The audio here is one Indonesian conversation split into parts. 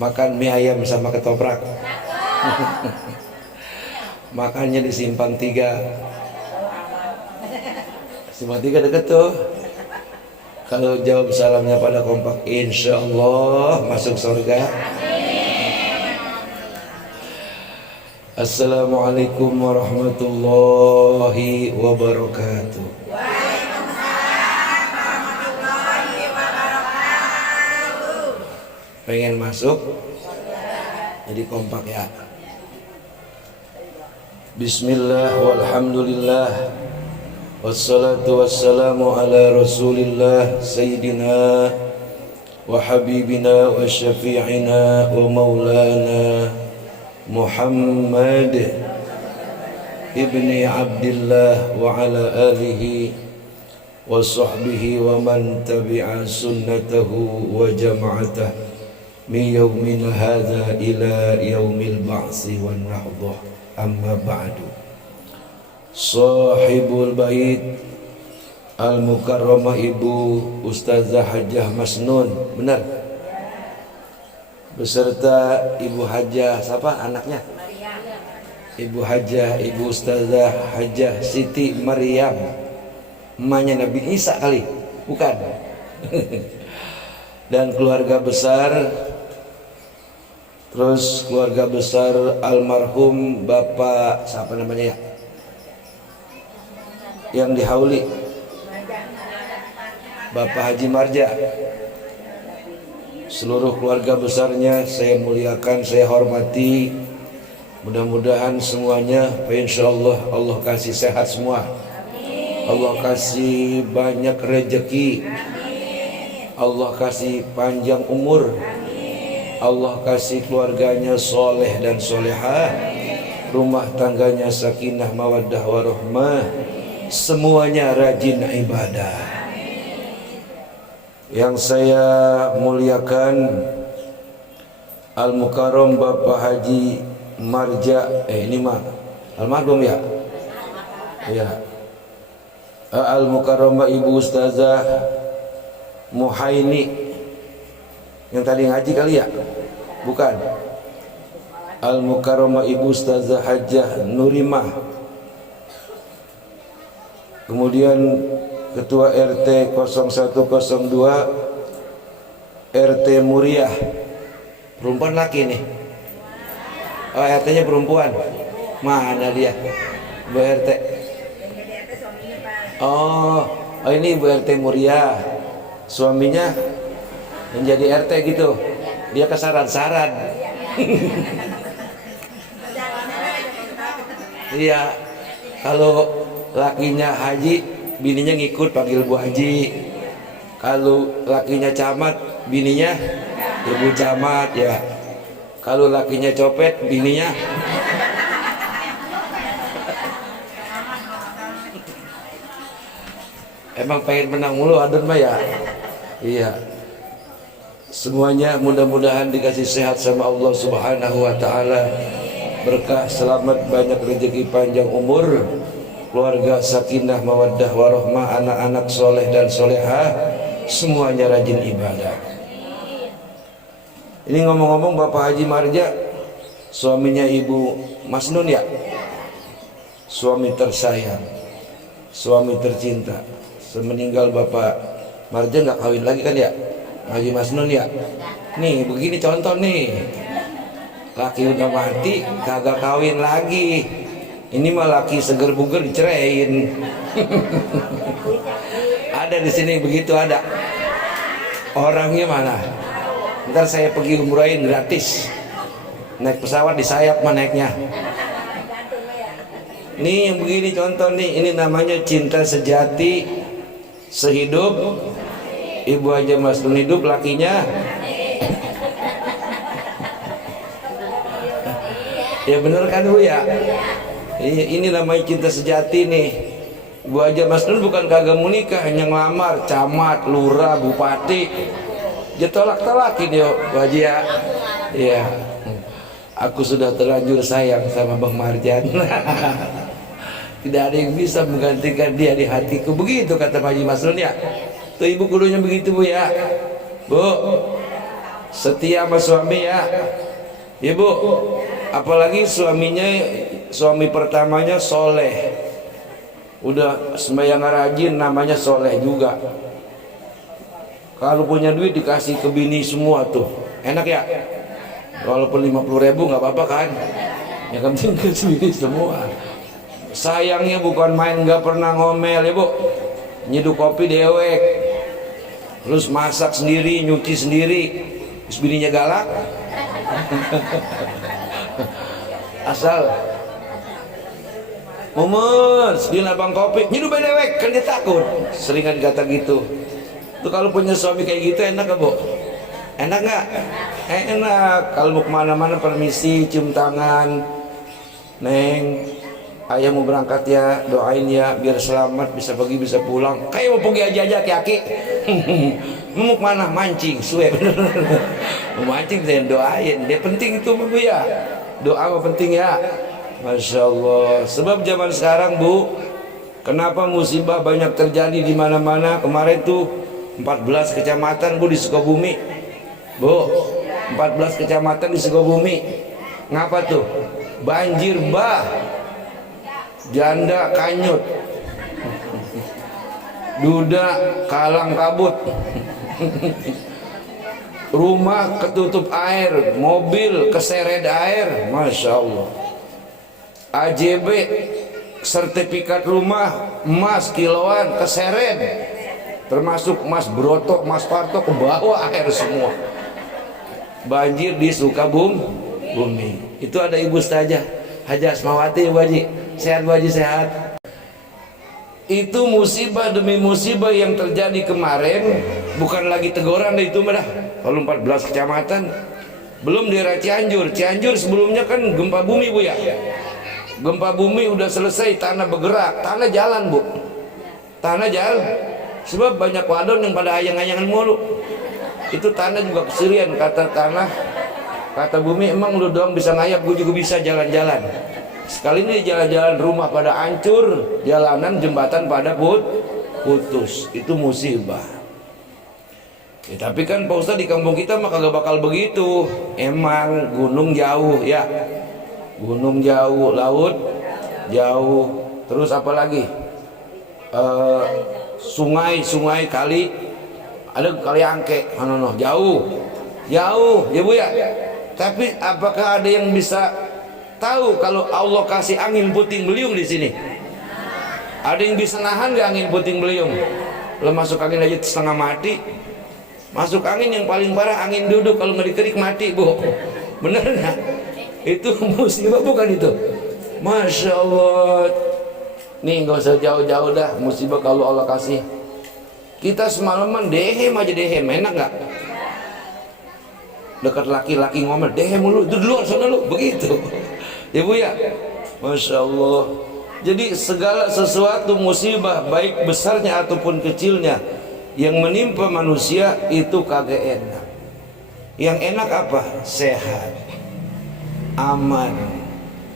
Makan mie ayam sama ketoprak. Makannya di Simpang 3. Simpang 3 deket tuh. Kalau jawab salamnya pada kompak, insya Allah masuk surga. Assalamualaikum warahmatullahi wabarakatuh. Pengen masuk? Jadi kompak ya. Bismillah walhamdulillah wassalatu wassalamu ala rasulillah sayyidina wa habibina wa syafi'ina wa maulana Muhammad ibni Abdillah wa ala alihi wa sahbihi wa man tabi'a sunnatahu wa jama'atah min yawmina hadha ila yawmil ba'si wan nahdah. Amma ba'du. Sahibul bait al-mukarramah Ibu Ustazah Hajjah Masnun, benar? Beserta Ibu Hajjah, siapa anaknya? Ibu Hajjah, Ibu Ustazah Hajjah Siti Maryam, emaknya Nabi Isa kali, bukan? Dan keluarga besar, terus keluarga besar almarhum Bapak siapa namanya ya? Yang di Hauli, Bapak Haji Marja. Seluruh keluarga besarnya saya muliakan, saya hormati. Mudah-mudahan semuanya insyaallah Allah kasih sehat semua. Allah kasih banyak rezeki. Allah kasih panjang umur. Allah kasih keluarganya soleh dan solehah. Rumah tangganya sakinah mawaddah warahmah. Semuanya rajin ibadah. Yang saya muliakan Al-Mukarram Bapak Haji Marja, ini mah almarhum ya? Ya. Al-Mukarram Ibu Ustazah Muhaini yang tadi ngaji kali ya? Bukan. Al-Mukarram Ibu Ustazah Hajjah Nurimah. Kemudian Ketua RT 0102 RT Muriah, perempuan laki nih. Oh, RT-nya perempuan. Mana dia? Bu RT. Oh, ini Bu RT Muriah. Suaminya menjadi RT gitu. Dia kesaran-saran. Iya. Kalau lakinya Haji, bininya ngikut panggil Bu Haji. Kalau lakinya camat, bininya Ibu Camat ya. Kalau lakinya copet, bininya emang pengen menang mulu adon mah ya. Iya. Semuanya mudah-mudahan dikasih sehat sama Allah Subhanahu wa taala. Berkah, selamat, banyak rezeki, panjang umur. Keluarga sakinah mawaddah warahmah, anak-anak soleh dan solehah, semuanya rajin ibadah. Ini ngomong-ngomong Bapak Haji Marja, suaminya Ibu Masnun ya, suami tersayang, suami tercinta. Semeninggal Bapak Marja nggak kawin lagi kan ya, Haji Masnun ya. Nih begini contoh nih, laki udah mati kagak kawin lagi. Ini mah laki seger buger diceraiin. Ada di sini begitu ada. Orangnya mana? Ntar saya pergi umrahin gratis. Naik pesawat di sayap mah naiknya. Nih yang begini contoh nih, ini namanya cinta sejati sehidup. Ibu aja Masnun hidup, lakinya ya bener kan Bu ya? Ini namanya cinta sejati nih. Bu Haja Masnun bukan kagak mau nikah, hanya ngelamar camat, lurah, bupati. Dia tolak-tolakin ya Bu Haji ya. Iya. Aku sudah terlanjur sayang sama Bang Marjan. Tidak ada yang bisa menggantikan dia di hatiku. Begitu kata Pak Haji Masnun ya. Tuh ibu kudunya begitu Bu ya. Bu, setia sama suami ya. Ibu, apalagi suami pertamanya soleh, udah sembahyang rajin, namanya soleh juga. Kalau punya duit dikasih ke bini semua tuh, enak ya. Walaupun 50.000 nggak apa-apa kan, ya kan, penting ke bini semua. Sayangnya bukan main, nggak pernah ngomel ya bu, nyeduh kopi dewek, terus masak sendiri, nyuci sendiri, terus bininya galak. Asal Mumus di labang kopi nyeduh dewek, kan dia takut, seringan kata gitu. Tuh kalau punya suami kayak gitu enak gak bu? Enak nggak? Enak. Kalau mau kemana-mana permisi, cium tangan, neng, ayah mau berangkat ya, doain ya biar selamat, bisa pergi bisa pulang. Kayak mau pergi aja aki-aki. Mau kemana? Mancing, suwe bener. Mau mancing saya doain. Dia penting itu bu ya. Doa apa penting ya. Masya Allah. Sebab zaman sekarang bu, kenapa musibah banyak terjadi di mana-mana? Kemarin tuh 14 kecamatan bu di Sukabumi. Bu, 14 kecamatan di Sukabumi. Ngapa tuh? Banjir bah. Janda kanyut, duda kalang kabut, rumah ketutup air, mobil keseret air. Masya Allah. AJB sertifikat rumah emas kiloan keseret, termasuk emas broto, emas parto, ke bawah air semua. Banjir di Sukabumi. Itu ada Ibu Ustazah Haji Asmawati, Bu Haji. Sehat Bu Haji, sehat. Itu musibah demi musibah yang terjadi kemarin, bukan lagi teguran itu dah. Kalau 14 kecamatan, belum daerah Cianjur. Cianjur sebelumnya kan gempa bumi bu ya. Gempa bumi udah selesai, tanah bergerak, tanah jalan bu, tanah jalan. Sebab banyak wadon yang pada ayang-ayangan mulu. Itu tanah juga kesirian, kata tanah, kata bumi, emang lu doang bisa ngayap, gue juga bisa jalan-jalan. Sekali ini jalan-jalan rumah pada hancur, jalanan jembatan pada putus. Itu musibah. Ya, tapi kan Pak Ustadz di kampung kita mah kagak bakal begitu. Emang gunung jauh ya, gunung jauh, laut jauh, terus apa lagi? Sungai kali, ada kali angke, jauh ya bu ya. Tapi apakah ada yang bisa tahu kalau Allah kasih angin puting beliung di sini? Ada yang bisa nahan gak angin puting beliung? Lo masuk angin aja setengah mati. Masuk angin yang paling parah angin duduk, kalau nggak dikerik mati bu. Bener nggak? Itu musibah bukan itu? Masya Allah. Nih nggak usah jauh-jauh dah, musibah kalau Allah kasih. Kita semalaman dehem aja, dehem, enak nggak? Dekat laki-laki ngomel, dehem mulu, itu di luar sana lu, begitu. Ya bu ya, Masya Allah. Jadi segala sesuatu musibah, baik besarnya ataupun kecilnya, yang menimpa manusia itu kagak enak. Yang enak apa? Sehat, aman,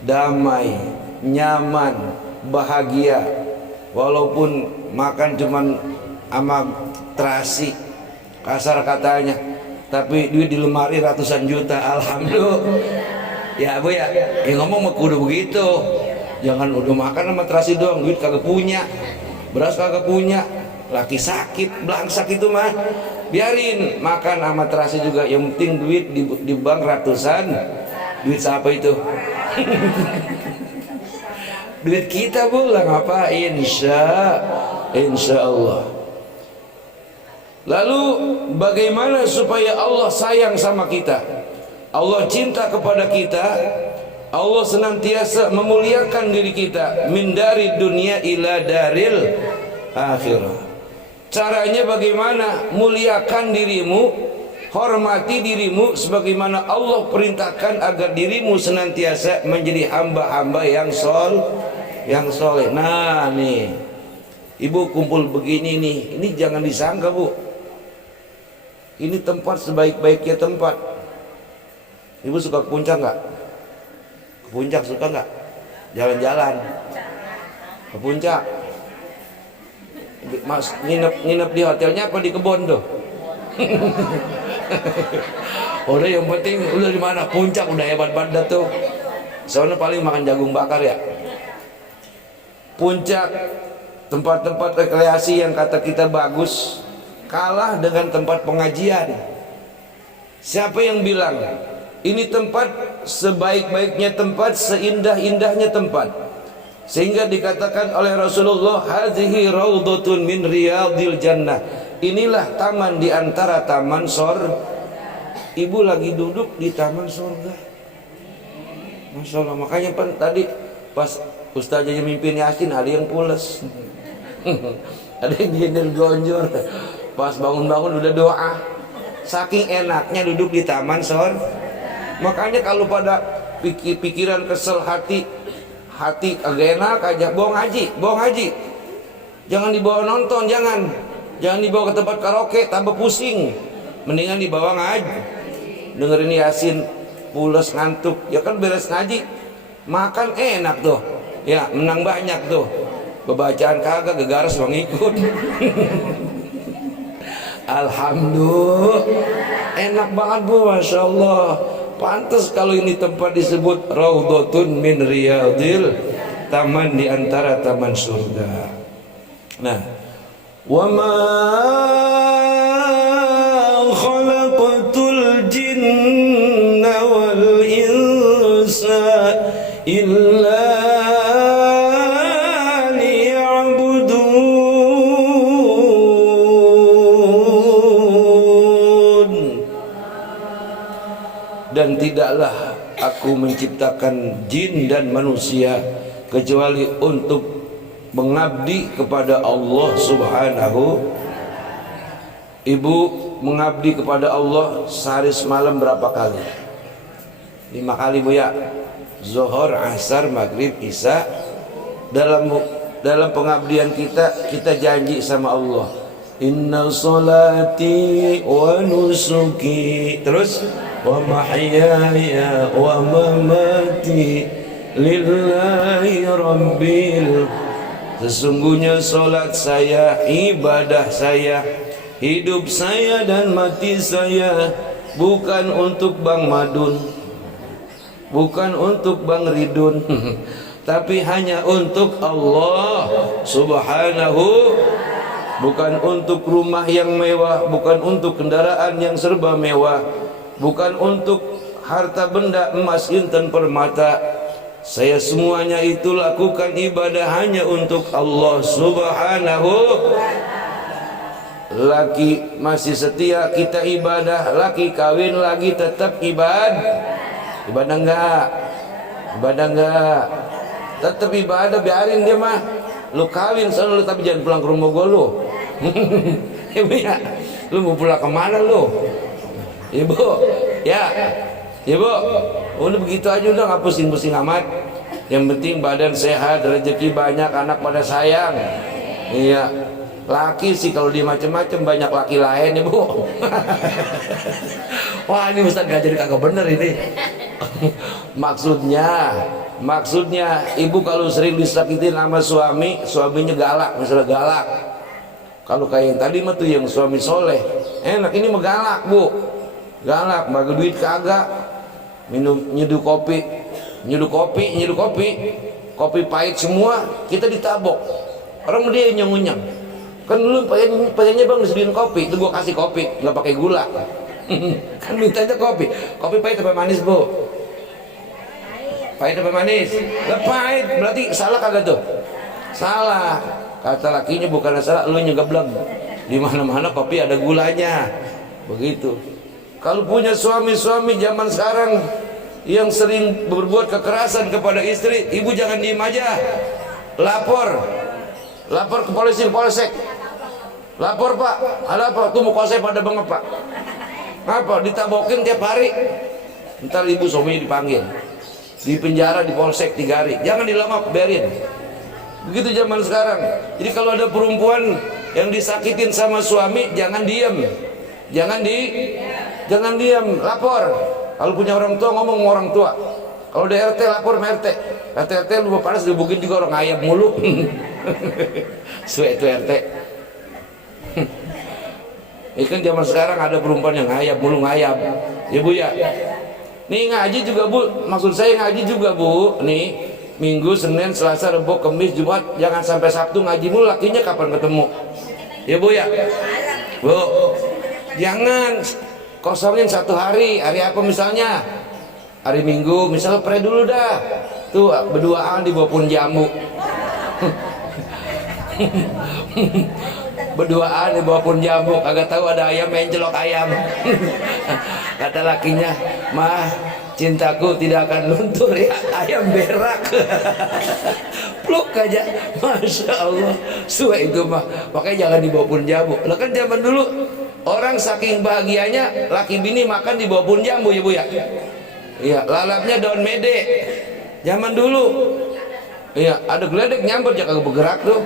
damai, nyaman, bahagia. Walaupun makan cuman sama terasi, kasar katanya, tapi duit di lemari ratusan juta, alhamdulillah. Ya bu ya, ngomong mah kudu begitu. Jangan udah makan sama terasi doang, duit kagak punya, beras kagak punya, laki sakit, belangsak itu mah biarin, makan sama terasi juga. Yang penting duit di bank ratusan. Duit siapa itu? Duit kita bu lah, ngapain? Insya Allah. Lalu bagaimana supaya Allah sayang sama kita, Allah cinta kepada kita, Allah senantiasa memuliakan diri kita, min dari dunia ila daril akhirah. Caranya bagaimana? Muliakan dirimu, hormati dirimu sebagaimana Allah perintahkan agar dirimu senantiasa menjadi hamba-hamba yang soleh. Nah nih, ibu kumpul begini nih, ini jangan disangka bu, ini tempat sebaik-baiknya tempat. Ibu suka ke puncak nggak? Ke puncak suka nggak? Jalan-jalan ke puncak. Mas nginep di hotelnya apa di kebun tuh? Udah yang penting udah di mana puncak udah hebat banget tuh. Soalnya paling makan jagung bakar ya. Puncak tempat-tempat rekreasi yang kata kita bagus kalah dengan tempat pengajian. Siapa yang bilang ini tempat sebaik-baiknya tempat, seindah-indahnya tempat? Sehingga dikatakan oleh Rasulullah, hadhihi raudhatun min riyadil jannah. Inilah taman di antara taman surga. Ibu lagi duduk di taman surga. Masya Allah. Makanya tadi pas ustaznya mimpin Yasin ada yang pules. Ada yang nyindir gonjor. Pas bangun-bangun udah doa. Saking enaknya duduk di taman surga. Makanya kalau pada pikiran kesel hati agak enak aja, bawa ngaji. Jangan dibawa nonton, jangan dibawa ke tempat karaoke, tambah pusing. Mendingan dibawa ngaji, dengerin Yasin, pules ngantuk, ya kan beres ngaji, makan enak tuh, ya menang banyak tuh. Bacaan kagak gegaras bang ikut. Alhamdulillah, enak banget bu, masya Allah. Pantas kalau ini tempat disebut raudhatun min riyadil, taman di antara taman surga. Nah, wa ma khalaqatul jinna wal insa illa dan tidaklah aku menciptakan jin dan manusia kecuali untuk mengabdi kepada Allah Subhanahu. Ibu mengabdi kepada Allah sehari semalam berapa kali? 5 kali bu ya. Zuhur, asar, maghrib, isya. Dalam pengabdian kita janji sama Allah, inna salati wa nusuki, terus wa mahyaya wa mamati lillahi rabbil. Sesungguhnya salat saya, ibadah saya, hidup saya dan mati saya bukan untuk Bang Madun, bukan untuk Bang Ridun, tapi hanya untuk Allah Subhanahu. Bukan untuk rumah yang mewah, bukan untuk kendaraan yang serba mewah, bukan untuk harta benda emas intan permata. Saya semuanya itu lakukan ibadah hanya untuk Allah Subhanahu. Laki masih setia kita ibadah, laki kawin lagi tetap ibadah enggak? Ibadah enggak? Tetap ibadah, biarin dia mah. Lu kawin sana lu, tapi jangan pulang ke rumah gua lu. Ibu ya, lu mau pulang kemana lu? Ibu, ya, ibu, udah begitu aja, udah nggak pusing-pusing amat. Yang penting badan sehat, rezeki banyak, anak pada sayang. Iya, laki sih kalau dia macem-macem banyak laki lain ibu. Wah ini Ustaz ngajarin kagak bener ini. Maksudnya ibu kalau sering disakitin sama suaminya galak, misalnya galak. Kalau kayak yang tadi mah tuh yang suami soleh enak, ini mah galak bu, galak, bagi duit kagak, minum nyeduh kopi, kopi pahit semua kita ditabok. Orang dia yang ngunyah, kan lu pengennya bang disediain kopi, itu gua kasih kopi nggak pakai gula. Kan mintanya kopi pahit apa manis bu? Pahit apa manis? Lah pahit, berarti salah kagak tuh? Salah. Kata lakinya bukan salah, lu nyegebleng. Di mana-mana kopi ada gulanya. Begitu. Kalau punya suami-suami zaman sekarang yang sering berbuat kekerasan kepada istri, ibu jangan diem aja. Lapor ke polisi, ke polsek. Lapor pak, ada apa? Tuh muka saya pada bengep pak. Apa? Ditabokin tiap hari. Ntar ibu suaminya dipanggil, di penjara, di polsek 3 hari. Jangan dilengok, biarin. Begitu zaman sekarang. Jadi kalau ada perempuan yang disakitin sama suami, jangan diem. Jangan diem, lapor. Kalau punya orang tua ngomong sama orang tua. Kalau di RT lapor sama RT. RT lu panas dibukin juga orang ayam mulu. Suwe itu RT. Kan zaman sekarang ada perempuan yang ngayap mulu ngayap. Ya Bu ya. Nih ngaji juga Bu, maksud saya ngaji juga Bu. Nih Minggu, Senin, Selasa, Rabu, Kamis, Jumat, jangan sampai Sabtu ngaji mulu, lakinya kapan ketemu? Ya Bu ya. Bu, jangan kosongin satu hari. Hari apa misalnya? Hari Minggu, misalnya pray dulu dah. Tuh berduaan di bawah pohon jambu. Berduaan di bawah pohon jambu, kagak tahu ada ayam main celok ayam. Kata lakinya, mah cintaku tidak akan luntur ya, ayam berak. Pluk aja, masya Allah. Suwe itu mah, makanya jangan di bawah pohon jambu. Lah kan zaman dulu orang saking bahagianya laki bini makan di bawah pohon jambu ya Bu ya. Iya, lalapnya daun mede. Zaman dulu. Iya, ada geledek nyambut ya kagak bergerak tuh.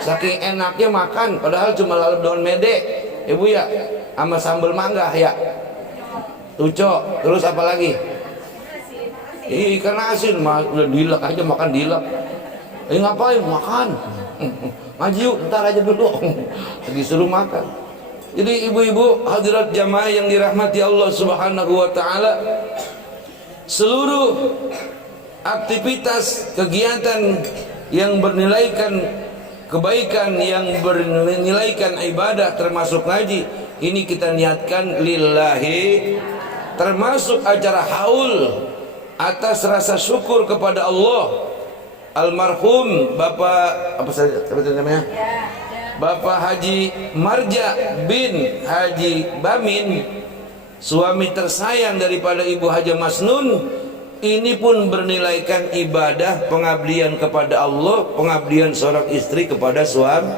Saking enaknya makan, padahal cuma lalap daun mede. Ibu ya, sama sambal mangga ya. Tuco, terus apa lagi? Ikan asin, udah dilek aja makan dilek. Ngapain? Makan. Ngaji yuk, ntar aja dulu. Lagi suruh makan. Jadi ibu-ibu hadirat jamaah yang dirahmati Allah Subhanahu wa taala, seluruh aktivitas kegiatan yang bernilaikan kebaikan, yang bernilaikan ibadah termasuk ngaji, ini kita niatkan lillahi, termasuk acara haul atas rasa syukur kepada Allah. Almarhum Bapak apa saja namanya? Bapak Haji Marja bin Haji Bamin, suami tersayang daripada Ibu Haja Masnun, ini pun bernilaikan ibadah, pengabdian kepada Allah, pengabdian seorang istri kepada suami.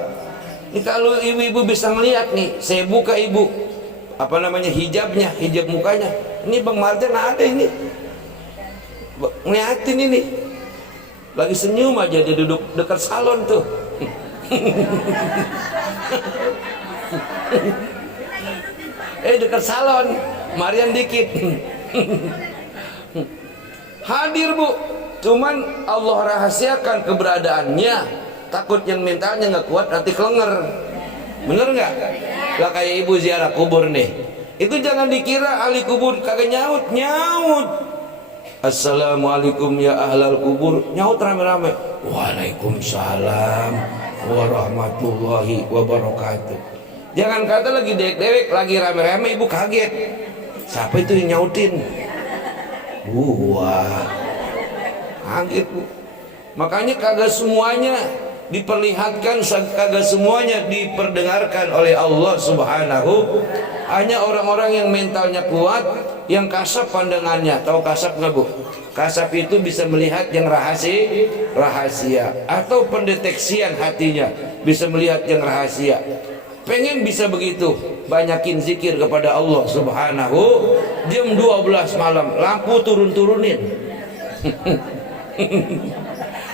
Ini kalau ibu-ibu bisa melihat nih, saya buka ibu apa namanya hijabnya, hijab mukanya. Ini Bang Marjan ada ini, ngeliatin ini, lagi senyum aja, dia duduk dekat salon tuh. Dekat salon, Marian dikit. Hadir Bu, cuman Allah rahasiakan keberadaannya, takut yang mentalnya nggak kuat nanti kelenger. Bener nggak? Lah kayak ibu ziarah kubur nih, itu jangan dikira ahli kubur kagak nyaut. Assalamualaikum ya ahlal kubur, nyaut rame-rame. Waalaikumsalam warahmatullahi wabarakatuh. Jangan kata lagi dewek lagi rame-rame ibu kaget, siapa itu yang nyautin? Wah, kaget Bu. Makanya kagak semuanya diperlihatkan, kagak semuanya diperdengarkan oleh Allah Subhanahu. Hanya orang-orang yang mentalnya kuat, yang kasap pandangannya. Tahu kasap nggak Bu? Kasap itu bisa melihat yang rahasia, atau pendeteksian hatinya bisa melihat yang rahasia. Pengen bisa begitu, banyakin zikir kepada Allah Subhanahu. Jam 12 malam lampu turun-turunin.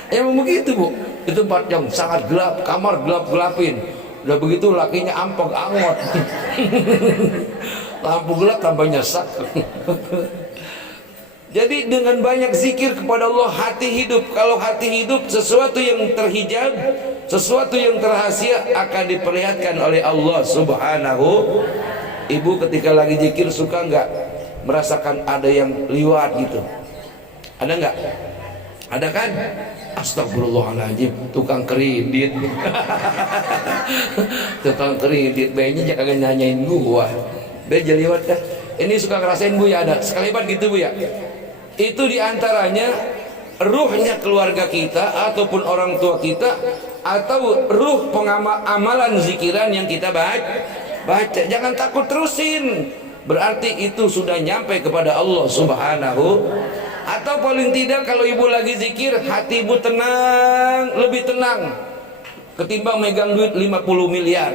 Emang begitu Bu. Itu 4 jam sangat gelap, kamar gelap-gelapin. Udah begitu lakinya ampeg angot. Lampu gelap tambah nyesek. Jadi dengan banyak zikir kepada Allah hati hidup. Kalau hati hidup, sesuatu yang terhijab, sesuatu yang terhasia akan diperlihatkan oleh Allah Subhanahu. Ibu ketika lagi zikir suka nggak merasakan ada yang liwat gitu? Ada nggak? Ada kan? Astagfirullahaladzim, tukang kredit. Tukang kredit, bayinya jangan nanyain gua. Be jeliwat dah. Ini suka ngerasain Bu ya, ada sekalibat gitu Bu ya. Itu diantaranya ruhnya keluarga kita ataupun orang tua kita, atau ruh amalan zikiran yang kita baca. Jangan takut, terusin. Berarti itu sudah nyampe kepada Allah Subhanahu. Atau paling tidak kalau ibu lagi zikir, hati ibu tenang, lebih tenang ketimbang megang duit 50 miliar.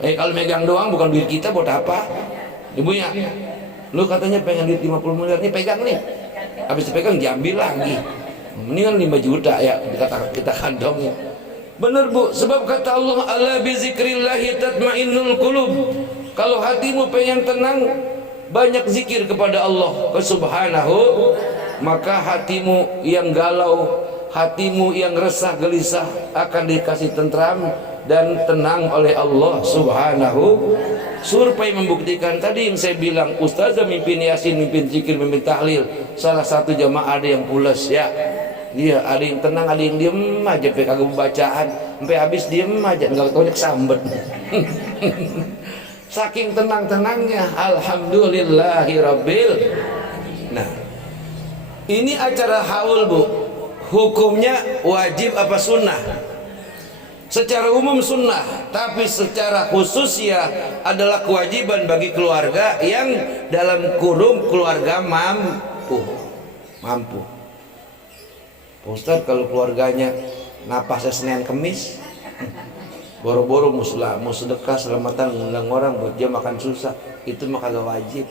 Kalau megang doang bukan duit kita, buat apa? Ibunya, lu katanya pengen duit 50 miliar, nih pegang nih. Habis dipegang diambil lagi. Mendingan 5 juta ya kita kantongnya. Bener Bu, sebab kata Allah, ala bizikrillahi tatmainnul qulub. Kalau hatimu pengen tenang, banyak zikir kepada Allah Subhanahu, maka hatimu yang galau, hatimu yang resah gelisah akan dikasih tentram dan tenang oleh Allah Subhanahu Survei membuktikan tadi yang saya bilang, ustazah mimpin yasin, mimpin zikir, mimpin tahlil, salah satu jamaah ada yang pulas ya. Dia ada yang tenang, ada yang diem aja, sampai kagak bacaan, sampai habis diem aja, nggak tahu sambet. Saking tenang-tenangnya, alhamdulillahirabbil. Nah, ini acara haul bu, hukumnya wajib apa sunnah? Secara umum sunnah, tapi secara khusus ya adalah kewajiban bagi keluarga yang dalam kurung keluarga mampu. Pak Ustadz, kalau keluarganya napasnya Senin Kemis, boro-boro mau sedekah selamatan ngundang orang buat dia makan susah, itu mah kagak wajib.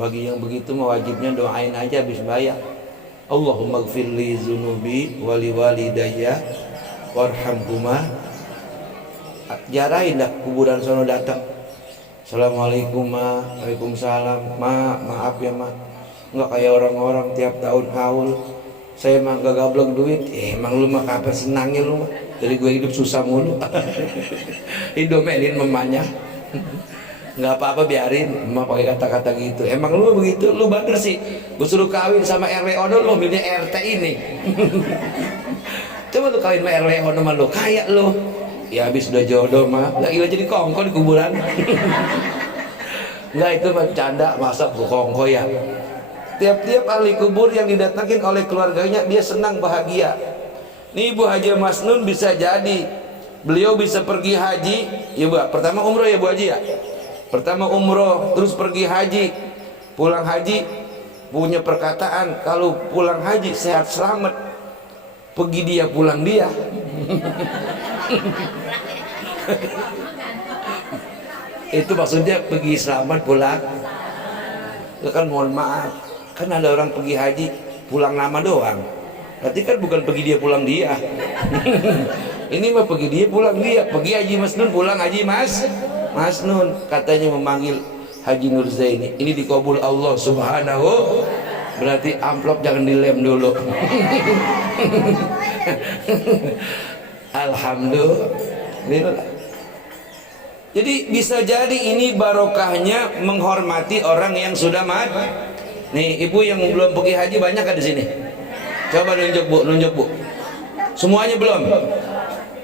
Bagi yang begitu mah wajibnya doain aja habis bayar. Allahumma gfirli zunubi wali walidayya warhamhuma. Jarahin dah kuburan sono datang. Assalamualaikum ma, waalaikumsalam ma, maaf ya ma, nggak kayak orang-orang tiap tahun haul. Saya mah gak gablok duit. Emang lu mah kapan senangnya lu mah? Dari gue hidup susah mulu. Hidomelin memanya. Nggak apa-apa biarin. Emak pakai kata-kata gitu. Emang lu begitu? Lu bader sih. Gue suruh kawin sama RW Ono, lu milih RT ini. Coba lu kawin sama RW Ono sama lu, kayak lu. Ya habis udah jodoh mah. Gak gila jadi kongko di kuburan. Enggak, itu mah canda, masa kongko ya. Tiap-tiap ahli kubur yang didatangin oleh keluarganya, dia senang bahagia. Nih Ibu Haji Masnun bisa jadi beliau bisa pergi haji, ya Bu. Pertama umroh ya Bu Haji ya. Pertama umroh, terus pergi haji. Pulang haji punya perkataan, kalau pulang haji sehat selamat, pergi dia pulang dia. Itu maksudnya pergi selamat pulang. Kan mohon maaf, kan ada orang pergi haji pulang nama doang, berarti kan bukan pergi dia pulang dia. Ini mah pergi dia pulang dia. Pergi Haji Masnun pulang Haji Masnun, katanya memanggil Haji Nur Zaini. Ini dikabul Allah subhanahu, berarti amplop jangan dilem dulu. Alhamdulillah. Jadi bisa jadi ini barokahnya menghormati orang yang sudah mati. Nih ibu yang belum pergi haji banyak kan di sini? Coba nunjuk bu. Semuanya belum?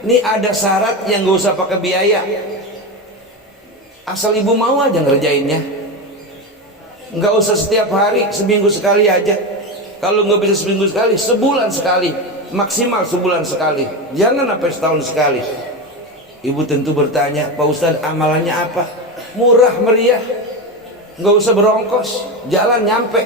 Ini ada syarat yang gak usah pakai biaya. Asal ibu mau aja ngerjainnya. Nggak usah setiap hari, seminggu sekali aja. Kalau nggak bisa seminggu sekali, sebulan sekali, maksimal sebulan sekali. Jangan sampai setahun sekali. Ibu tentu bertanya, Pak Ustadz amalannya apa? Murah meriah, nggak usah berongkos, jalan nyampe.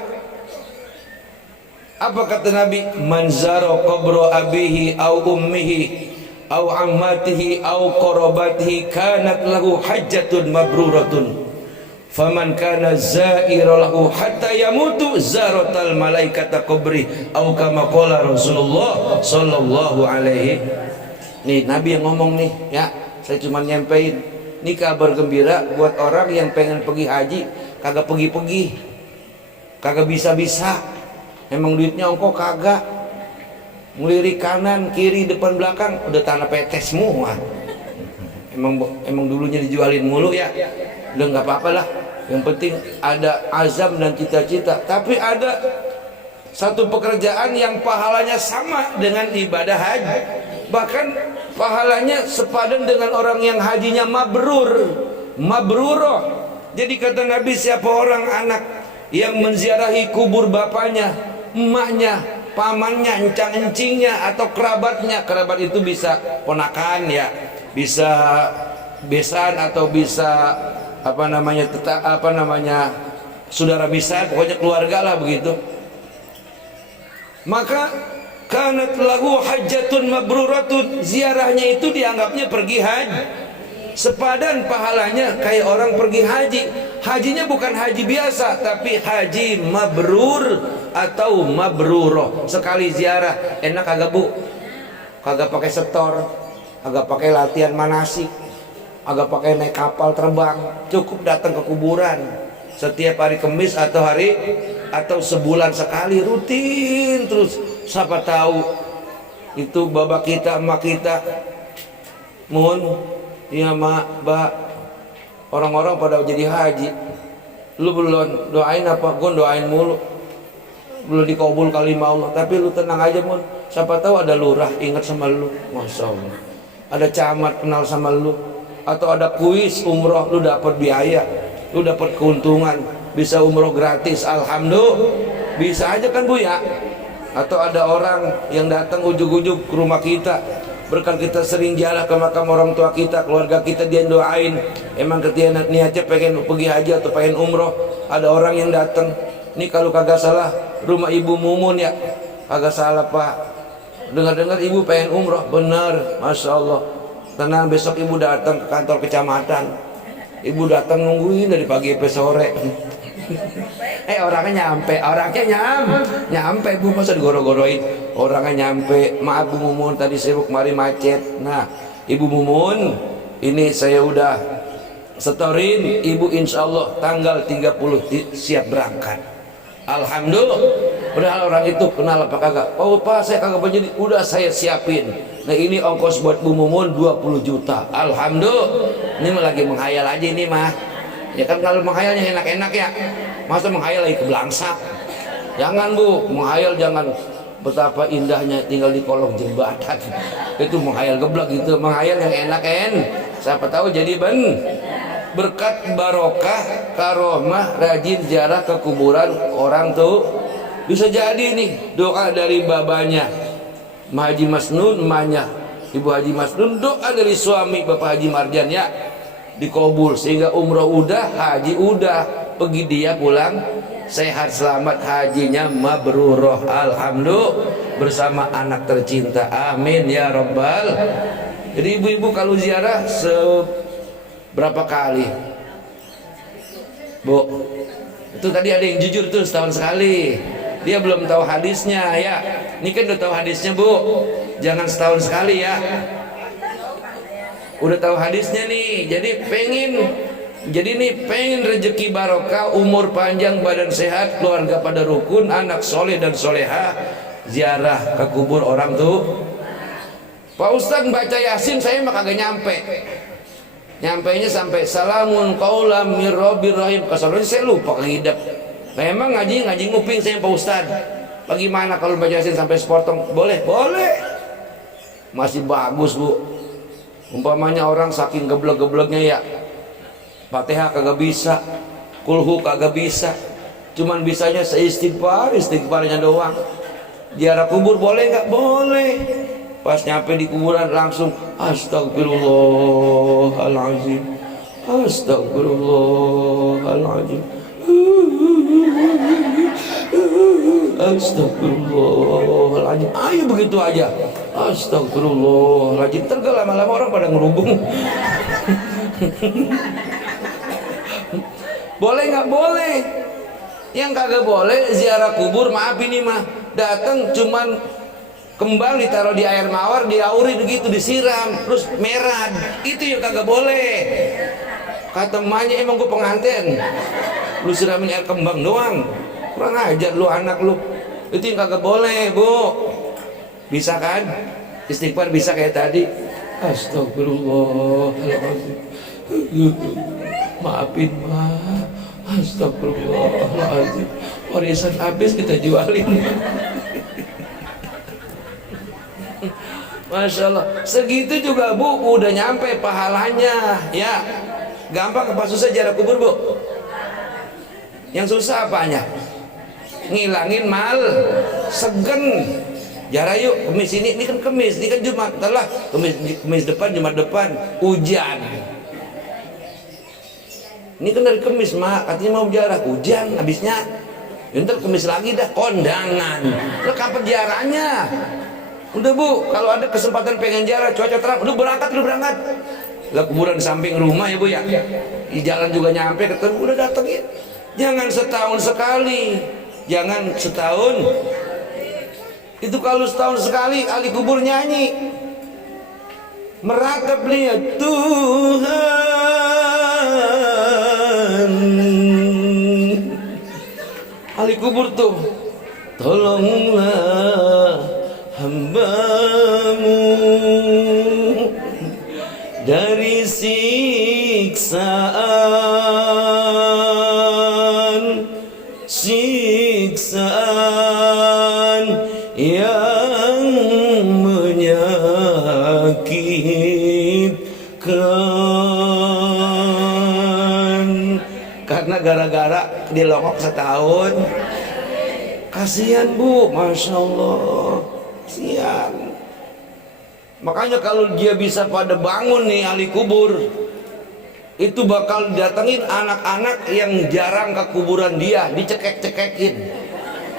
Apa kata Nabi? Man zaro qabro abihi au ummihi au ammatihi au qarabatihi kanat lahu hajjatun mabruratun. Faman kana zaira lahu hatta yamutu zaratal malaikata qabri au kama qala Rasulullah sallallahu alaihi. Nih Nabi yang ngomong nih, ya. Saya cuma nyampein. Ini kabar gembira buat orang yang pengen pergi haji, kagak pergi-pergi, kagak bisa-bisa. Emang duitnya ongkos kagak. Ngelirik kanan, kiri, depan, belakang udah tanah PT semua. Emang dulunya dijualin mulu ya. Udah nggak apa-apa lah. Yang penting ada azam dan cita-cita. Tapi ada satu pekerjaan yang pahalanya sama dengan ibadah haji. Bahkan pahalanya sepadan dengan orang yang hajinya mabruroh. Jadi kata Nabi, siapa orang anak yang menziarahi kubur bapaknya, emaknya, pamannya, encang-encingnya atau kerabatnya. Kerabat itu bisa ponakan ya, bisa besan atau bisa saudara bisa, pokoknya keluarga lah begitu. Maka kanat lahu hajjatun mabruratun, ziarahnya itu dianggapnya pergi haji, sepadan pahalanya kayak orang pergi haji. Hajinya bukan haji biasa, tapi haji mabrur atau mabruroh. Sekali ziarah, enak kagak bu? Kagak pakai setor, kagak pakai latihan manasik, agak pakai naik kapal terbang, cukup datang ke kuburan setiap hari Kamis atau sebulan sekali, rutin terus. Siapa tahu itu bapak kita, emak kita, mohon ya mak, mbak, Orang-orang pada jadi haji, lu belum doain apa? Gue doain mulu, belum dikabul kalimah Allah. Tapi lu tenang aja Mun, siapa tahu ada lurah ingat sama lu, masya Allah. Ada camat kenal sama lu, atau ada kuis umroh, lu dapat biaya, lu dapat keuntungan, bisa umroh gratis, alhamdulillah. Bisa aja kan Bu ya. Atau ada orang yang datang ujug-ujug ke rumah kita, berkat kita sering jalan ke makam orang tua kita, keluarga kita, dia doain. Emang ketika niatnya pengen pergi haji atau pengen umroh, ada orang yang datang. Ini kalau kagak salah rumah Ibu Mumun ya, kagak salah Pak. Dengar-dengar Ibu pengen umroh, bener, masya Allah. Tenang, besok Ibu datang ke kantor kecamatan. Ibu datang nungguin dari pagi sampai sore. Orangnya nyampe Bu, masa digoro-goroin. Orangnya nyampe. Maaf Bu Mumun, tadi sibuk kemari macet. Nah Ibu Mumun, ini saya udah setorin Ibu, insya Allah tanggal 30 siap berangkat. Alhamdulillah. Padahal orang itu kenal apa kagak? Oh Pak, saya kagak menjadi, udah saya siapin. Nah ini ongkos buat Bu Mumun 20 juta. Alhamdulillah. Ini mah lagi menghayal aja ini mah. Ya kan kalau menghayalnya enak-enak ya. Masa menghayal lagi keblangsak? Jangan Bu, menghayal jangan. Betapa indahnya tinggal di kolong jembatan. Itu menghayal geblak gitu. Menghayal yang enak kan. Siapa tahu jadi berkat barokah karomah rajin ziarah ke kuburan orang tuh. Bisa jadi nih doa dari babanya Haji Masnun, emaknya Ibu Haji Masnun, doa dari suami Bapak Haji Marjan ya dikabul, sehingga umroh udah, haji udah, pergi dia pulang sehat selamat, hajinya mabrurah, alhamdulillah, bersama anak tercinta, amin ya rabbal. Jadi ibu-ibu kalau ziarah berapa kali Bu? Itu tadi ada yang jujur tuh setahun sekali, dia belum tahu hadisnya ya. Ini kan udah tahu hadisnya Bu, jangan setahun sekali ya. Udah tahu hadisnya nih, jadi pengen rezeki barokah, umur panjang, badan sehat, keluarga pada rukun, anak soleh dan soleha, ziarah ke kubur orang tuh. Pak Ustadz baca Yasin saya mah kagak nyampainya sampai salamun qaulam mir rabbir rahim. Kesoalnya saya lupa kehidap. Memang ngaji nguping saya Pak Ustadz. Bagaimana kalau baca Yasin sampai sepotong? Boleh? Masih bagus Bu. Umpamanya orang saking geblek-gebleknya ya, Fatihah kagak bisa, kulhu kagak bisa, cuman bisanya istighfarnya doang. Ziarah kubur boleh nggak? Boleh. Pas nyampe di kuburan langsung astagfirullahaladzim, astagfirullahaladzim, astagfirullahaladzim. Ayo begitu aja, astagfirullahaladzim. Terus lama-lama orang pada ngerubung. Boleh nggak? Boleh. Yang kagak boleh ziarah kubur, maaf ini mah datang cuman kembang ditaruh di air mawar, diauri begitu, disiram terus merah, itu yang kagak boleh. Kata emaknya, emang gue pengantin lu siramin air kembang doang, kurang ajar lu anak lu. Itu yang kagak boleh Bu. Bisa kan istighfar, bisa kayak tadi, astagfirullahaladzim, maafin mah, astagfirullahaladzim, warisan habis kita jualin. Masya Allah, segitu juga Bu, udah nyampe pahalanya ya. Gampang apa susah ziarah kubur Bu? Yang susah apanya? Ngilangin mal segen. Ziarah yuk, kemis ini kan kemis, ini kan Jumat, telah kemis depan, Jumat depan hujan. Ini kan dari kemis mak, katanya mau ziarah, hujan habisnya. Ntar kemis lagi dah kondangan. Lo kapan ziarahnya? Udah Bu, kalau ada kesempatan pengen ziarah, cuaca terang, udah berangkat. Lah kuburan di samping rumah ya Bu ya. Di jalan juga nyampe, ketemu udah datang ya. Jangan setahun sekali, jangan setahun. Itu kalau setahun sekali ahli kubur nyanyi, meratap lihat Tuhan. Ahli kubur tuh, tolonglah hambamu dari siksa siksaan yang menyakitkan. Karena gara-gara dilongok setahun. Kasihan Bu, Masya Allah, kasihan. Makanya kalau dia bisa pada bangun nih ahli kubur, itu bakal datengin anak-anak yang jarang ke kuburan dia, dicekek-cekekin.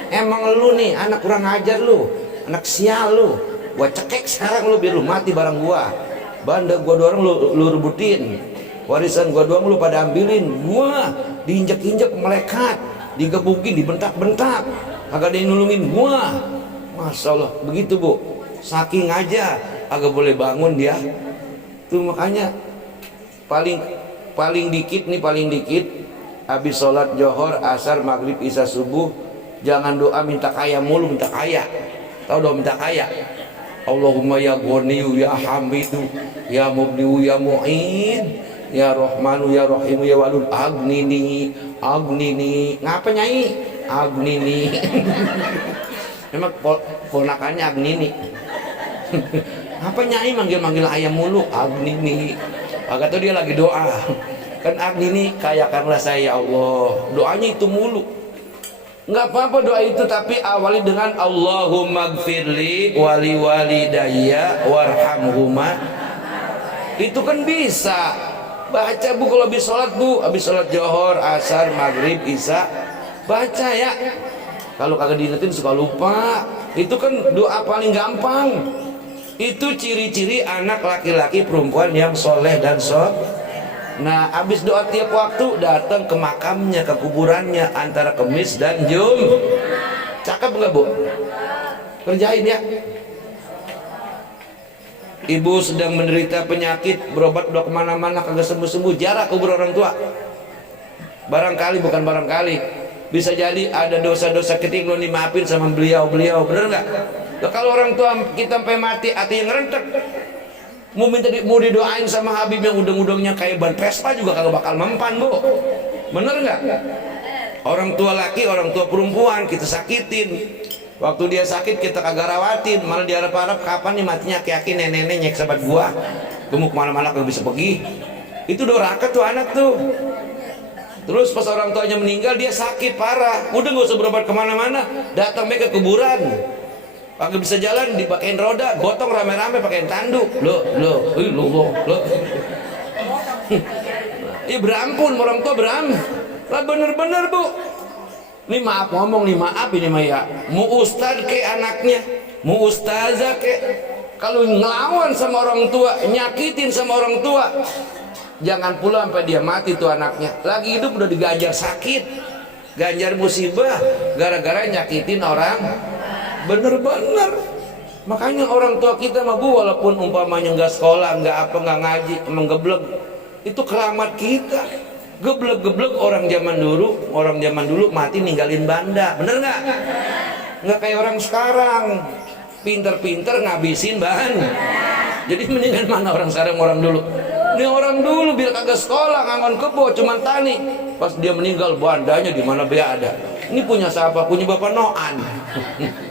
Emang lu nih anak kurang ajar lu, anak sial lu, gua cekek sekarang lu biar lu mati bareng gua. Banda gua doang lu rebutin, warisan gua doang lu pada ambilin. Gua diinjek-injek melekat, digebukin, dibentak-bentak, agak ada yang nulungin gua. Masya Allah, begitu Bu, saking aja agak boleh bangun dia. Tuh makanya paling dikit habis sholat johor, asar, maghrib, isya, subuh, jangan doa minta kaya mulu, minta kaya. Tahu doa minta kaya? Allahumma ya Ghaniyu ya Hamidu ya Mubdiu ya Mu'in ya Rahmanu ya Rahimu ya Walud agnini. Ngapa Nyai? Agnini. Emang ponakannya Agnini. Apa Nyai manggil-manggil ayam mulu? Agnini. Agak tuh dia lagi doa. Kan Agnini, kayakanlah saya ya Allah. Doanya itu mulu. Enggak apa-apa doa itu, tapi awali dengan Allahumma gfirli wali walidayya warhamhuma. Itu kan bisa. Baca Bu kalau habis sholat Bu, habis sholat johor, asar, maghrib, isya, baca ya. Kalau kagak diingetin suka lupa. Itu kan doa paling gampang. Itu ciri-ciri anak laki-laki perempuan yang soleh dan Nah, habis doa tiap waktu datang ke makamnya, ke kuburannya antara Kemis dan Cakep nggak Bu? Kerjain ya. Ibu sedang menderita penyakit, berobat udah kemana-mana kagak sembuh-sembuh, jarak kubur orang tua. Bukan barangkali, bisa jadi ada dosa-dosa ketik lo dimaafin sama beliau, bener nggak? Nah, kalau orang tua kita sampai mati hati yang rentek, mau didoain sama Habib yang udang-udangnya kayak ban Vespa juga kagak bakal mempan Bu, bener nggak? Orang tua laki, orang tua perempuan kita sakitin, waktu dia sakit kita kagak rawatin, malah diharap-harap kapan nih matinya, aki-aki nenek-nenek nyek sahabat gua, gemuk mana-mana kagak bisa pergi. Itu doraka tuh anak tuh. Terus pas orang tuanya meninggal dia sakit parah, udah nggak usah berobat kemana-mana, datang ke kuburan. Kagak bisa jalan dipakein roda, gotong rame-rame pakein tanduk. Lo. Ya berampun, orang tua lah bener-bener Bu. Ini maaf ngomong nih, maaf ini mah ya. Mu ustad ke anaknya, mu ustazah ke. Kalau ngelawan sama orang tua, nyakitin sama orang tua, jangan pula sampai dia mati tuh anaknya. Lagi hidup udah digajar sakit, ganjar musibah gara-gara nyakitin orang. Bener-bener. Makanya orang tua kita mah Bu, walaupun umpamanya nggak sekolah, nggak apa, nggak ngaji, emang geblek, itu keramat kita. Geblek-geblek orang zaman dulu mati ninggalin banda, bener nggak? Nggak kayak orang sekarang, pinter-pinter ngabisin bahan. Jadi mendingan mana orang sekarang, orang dulu. Ini orang dulu biar kagak sekolah, ngangon kebo, cuman tani. Pas dia meninggal bandanya di mana be ada. Ini punya siapa? Punya Bapak Noan.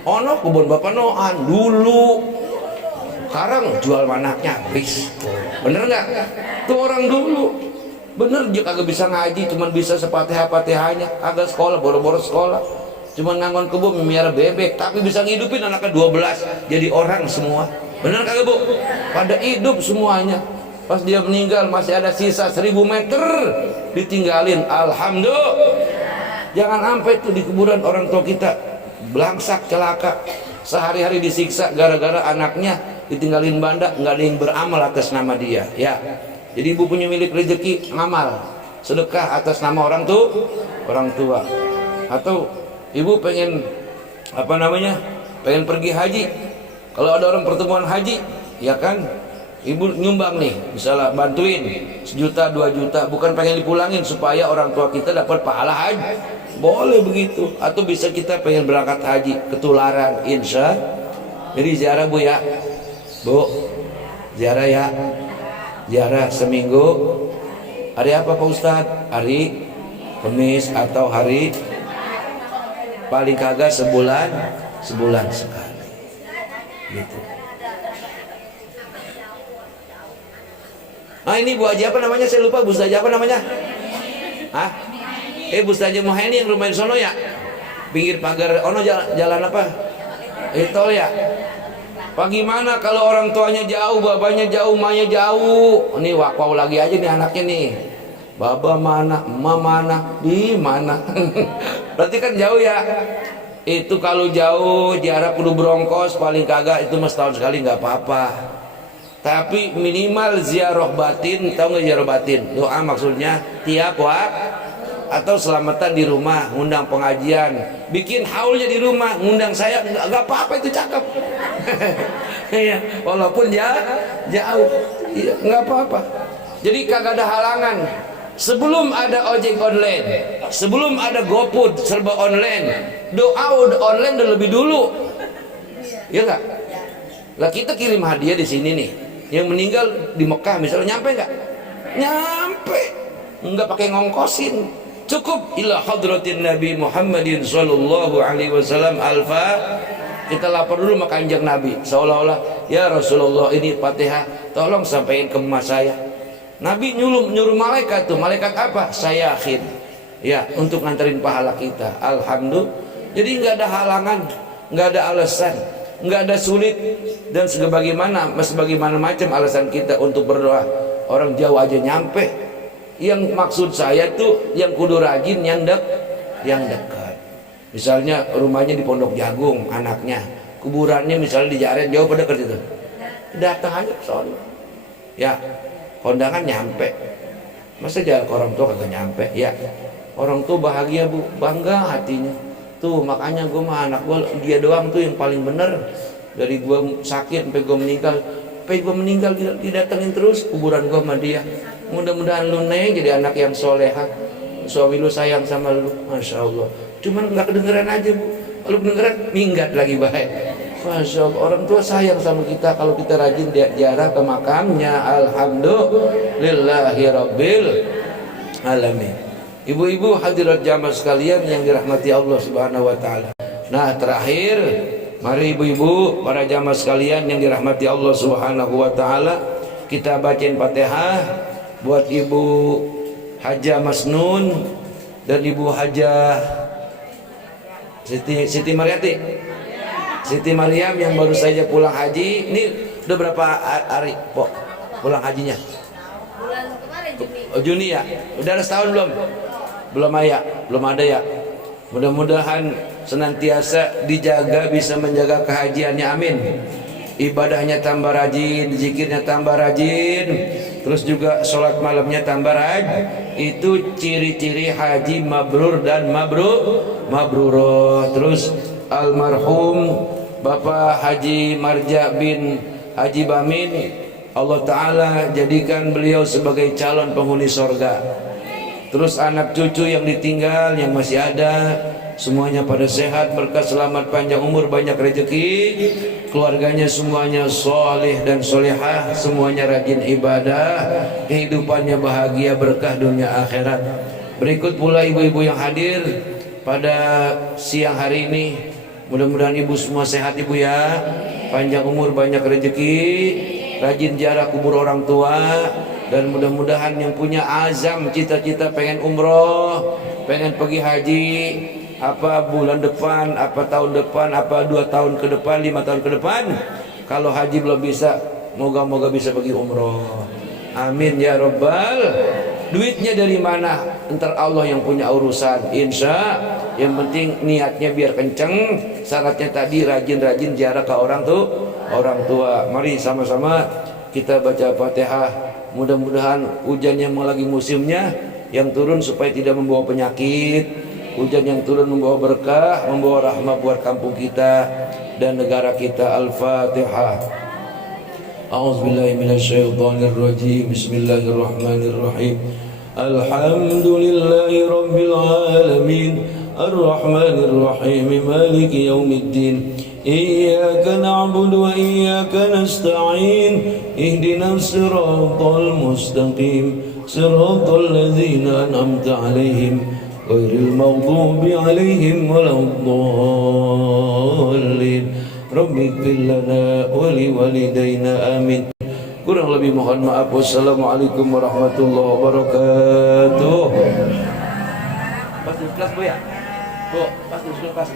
Ono kebun Bapak Noan dulu. Sekarang jual anaknya habis. Bener nggak? Tuh orang dulu. Bener dia kagak bisa ngaji, cuman bisa sepatih-patihanya, kagak sekolah, boro-boro sekolah. Cuman ngangon kebun memiara bebek, tapi bisa ngidupin anaknya 12 jadi orang semua. Bener kagak Bu? Pada hidup semuanya. Pas dia meninggal masih ada sisa 1000 meter ditinggalin. Alhamdulillah. Jangan sampai tuh di kuburan orang tua kita belangsak, celaka, sehari-hari disiksa gara-gara anaknya ditinggalin banda, nggak ada yang beramal atas nama dia. Ya, jadi ibu punya milik rezeki, ngamal, sedekah atas nama orang tua. Atau ibu pengen pengen pergi haji, kalau ada orang pertemuan haji, ya kan, ibu nyumbang nih, misalnya bantuin 1 juta 2 juta, bukan pengen dipulangin supaya orang tua kita dapat pahala haji. Boleh begitu. Atau bisa kita pengen berangkat haji, ketularan, insya. Jadi ziarah Bu ya, Bu, ziarah ya, ziarah seminggu Hari apa Pak Ustadz? Hari Kamis atau hari paling kagak sebulan sekali. Gitu. Nah ini Bu Haji apa namanya? Saya lupa Bu Haji apa namanya? Hah? Bu Haji Muhaini yang rumah di sono ya? Pinggir pagar ono jalan apa? Tol ya? Bagaimana kalau orang tuanya jauh, babanya jauh, mamanya jauh? Ini wakau lagi aja nih anaknya nih. Baba mana, emak mana, di mana? Berarti kan jauh ya. Itu kalau jauh jarak kudu berongkos paling kagak itu mas tahun sekali nggak apa-apa. Tapi minimal ziarah batin, tahu nggak ziarah batin? Doa maksudnya tiap waktu atau selamatan di rumah, ngundang pengajian, bikin haulnya di rumah, ngundang saya nggak apa-apa itu cakep. Ya, walaupun jauh, ya, nggak apa-apa. Jadi kagak ada halangan. Sebelum ada ojek online, sebelum ada GoFood serba online, doa udah online udah lebih dulu, ya nggak? Lah kita kirim hadiah di sini nih. Yang meninggal di Mekah misalnya nyampe nggak? Nyampe, nggak pakai ngongkosin, cukup ila hadratin Nabi Muhammadin sallallahu alaihi wasallam alfa. Kita lapor dulu sama kanjeng Nabi, seolah-olah ya Rasulullah ini Fatihah, tolong sampaikan ke emas saya. Nabi nyuruh malaikat tuh, malaikat apa? Saya yakin, ya untuk nganterin pahala kita. Alhamdulillah. Jadi nggak ada halangan, nggak ada alasan, nggak ada sulit dan sebagaimana macam alasan kita untuk berdoa. Orang jauh aja nyampe. Yang maksud saya tuh yang kudu rajin yang dekat. Misalnya rumahnya di Pondok Jagung, anaknya kuburannya misalnya di Jaren, jauh pada dekat itu. Datang aja ke sono. Ya, kondangan nyampe. Masa jalan ke orang tua kagak nyampe? Ya, orang tua bahagia Bu, bangga hatinya. Tuh makanya gue mah anak gue dia doang tuh yang paling bener. Dari gue sakit sampai gue meninggal, didatengin terus kuburan gue sama dia. Mudah-mudahan lu neng jadi anak yang soleha, suami lu sayang sama lu, masya Allah. Cuman nggak kedengeran aja Bu, kalau kedengeran minggat lagi baik. Masya Allah, orang tua sayang sama kita kalau kita rajin ziarah ke makamnya. Alhamdulillahi rabbil alamin. Ibu-ibu hadirat jamaah sekalian yang dirahmati Allah Subhanahu wa taala. Nah, terakhir mari ibu-ibu para jamaah sekalian yang dirahmati Allah Subhanahu wa taala, kita bacain Fatihah buat Ibu Hajah Masnun dan Ibu Hajah Siti Mariati. Siti Mariam yang baru saja pulang haji. Ini udah berapa hari Pok pulang hajinya? Bulan kemarin Juni. Juni ya? Udah ada setahun belum? Belum ada ya. Mudah-mudahan senantiasa dijaga, bisa menjaga kehajiannya, amin. Ibadahnya tambah rajin, zikirnya tambah rajin, terus juga sholat malamnya tambah rajin. Itu ciri-ciri haji mabrur dan mabruroh. Terus almarhum Bapak Haji Marja bin Haji Bamin, Allah Ta'ala jadikan beliau sebagai calon penghuni sorga. Terus anak cucu yang ditinggal, yang masih ada, semuanya pada sehat, berkah, selamat, panjang umur, banyak rezeki. Keluarganya semuanya soleh dan solehah, semuanya rajin ibadah, kehidupannya bahagia, berkah dunia akhirat. Berikut pula ibu-ibu yang hadir pada siang hari ini. Mudah-mudahan ibu semua sehat ibu ya, panjang umur, banyak rezeki, rajin ziarah kubur orang tua. Dan mudah-mudahan yang punya azam cita-cita pengen umroh, pengen pergi haji, apa bulan depan, apa tahun depan, apa 2 tahun ke depan, 5 tahun ke depan, kalau haji belum bisa, moga-moga bisa pergi umroh. Amin ya Rabbal. Duitnya dari mana? Entar Allah yang punya urusan. Insya, yang penting niatnya biar kenceng. Syaratnya tadi rajin-rajin ziarah ke orang tua. Mari sama-sama kita baca Fatihah. Mudah-mudahan hujan yang lagi musimnya yang turun supaya tidak membawa penyakit, hujan yang turun membawa berkah, membawa rahmah buat kampung kita dan negara kita. Al-Fatihah. A'udzubillahi minasyaitonirrajim. Bismillahirrahmanirrahim. Alhamdulillahi rabbil alamin. Ar-Rahmanir-Rahim. Maliki yaumiddin. Iyyaka na'budu wa iyyaka nasta'in. Ihdinas siratal mustaqim. siratal ladzina an'amta 'alaihim ghairil maghdubi 'alaihim waladdallin. Rabbighfir lana wa liwalidayna amin. Kurang lebih mohon maaf. Wassalamualaikum warahmatullahi wabarakatuh. Pas di kelas Bu ya? Bu, pas di kelas.